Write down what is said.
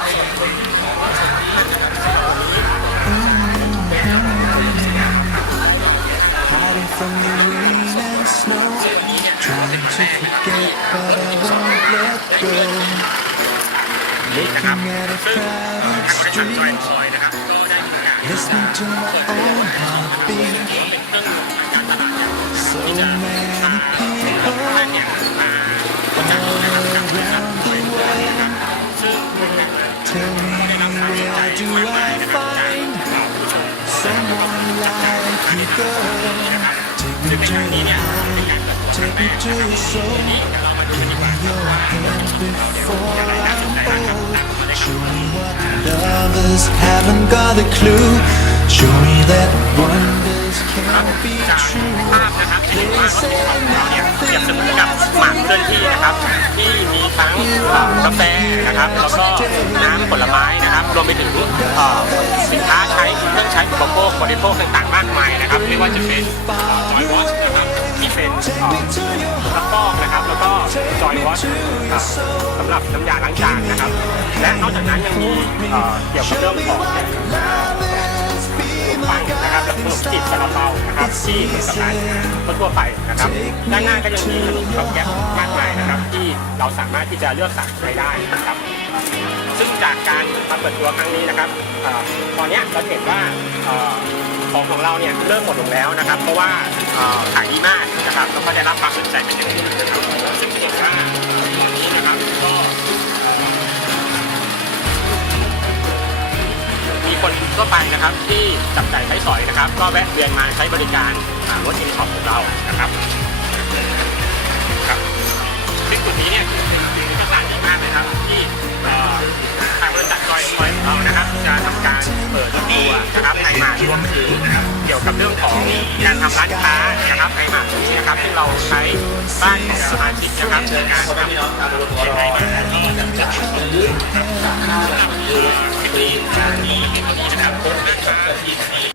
นะครับ Looking at a ซึ่ง crowded ทางบริษัทจอย street. คอยนะครับก็ได้มีการ Listening to my own heartbeat. Tell me where do I find someone like you, girl? Take me to the heart, take me to the soul. Give me your hand before I'm old. Show me what lovers haven't got a clue. Show me that wonders can't be true. เห็นว่ารถของเราเนี่ยเปรียบเสมือนกับหมากเคลื่อนที่นะครับ ที่มีทั้งเอ่อกาแฟนะครับแล้วก็น้ำผลไม้นะครับ รวมไปถึงสินค้าใช้เครื่องใช้อุปโภคบริโภคต่างๆมากมายนะครับ ไม่ว่าจะเป็นจอยวอชนะครับที่เป็นเอ่อกระป๋องนะครับ แล้วก็จอยวอชสำหรับน้ำยาล้างจานนะครับ และนอกจากนั้นยังมีเอ่อเกี่ยวกับเรื่องของ ที่เหมือนกับร้านทั่วไปนะครับ ด้านหน้าก็ยังมีขนมข้าวแก๊บมากมายนะครับ ที่เราสามารถที่จะเลือกสั่งใช้ได้นะครับ ซึ่งจากการมาเปิดตัวครั้งนี้นะครับเอ่อตอนเนี้ยเราเห็นว่าเอ่อของของเราเนี่ยเริ่มหมดลงแล้วนะครับ เพราะว่าเอ่อขายดีมากนะครับแล้วก็ได้รับความสนใจเป็นอย่างยิ่งนะครับ ทั่วไปนะครับที่จับจ่ายใช้สอยนะครับ ก็แวะเวียนมาใช้บริการรถอินช็อปของเรานะครับครับซึ่งจุดนี้เนี่ยคือเป็นสถานดีมากเลยครับ ที่ทางบริษัทจอยคอยของเรานะครับ จะทำการเปิดตัวนะครับในมารวมถึงเกี่ยวกับเรื่องของการทำร้านค้านะครับในมาตรงนี้นะครับที่เราใช้บ้านของสมาชิกนะครับในการทำยังไงมาแล้วก็จะ จัดเป็นเรื่องค่าแบบนี้นะครับ